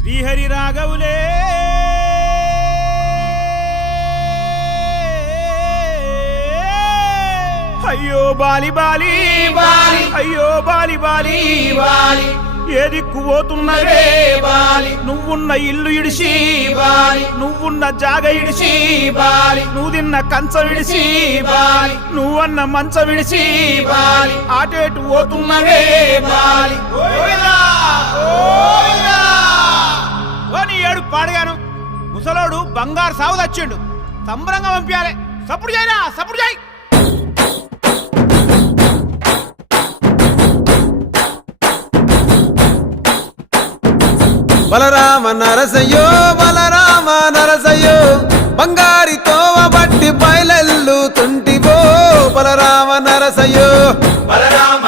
శ్రీహరి రాఘవులే అయ్యో Bali Bali Bali అయ్యో Bali Bali Bali ఏ దిక్కు పోతున్నవే బాలి నువ్వున్న ఇల్లు ఇడిసి బాలి నువ్వున్న జాగ ఇడిసి బాలి నువ్వు తిన్న కంచ విడిసి బాలి నువ్వన్న మంచ విడిసి బాలి ఆటేటు పోతున్నవే బాలి నీ ఏడు పాడగాను ముసలోడు బంగారు సాగు తెచ్చిండు సంబరంగా పంపించాలి సప్పుడు చేయరా సప్పుడు చేయి బలరామ నరసయ్యో బలరామ నరసయ్యో బంగారి తోవ బట్టి బయలెల్లు తుంటివో బలరామ నరసయ్యో బలరామ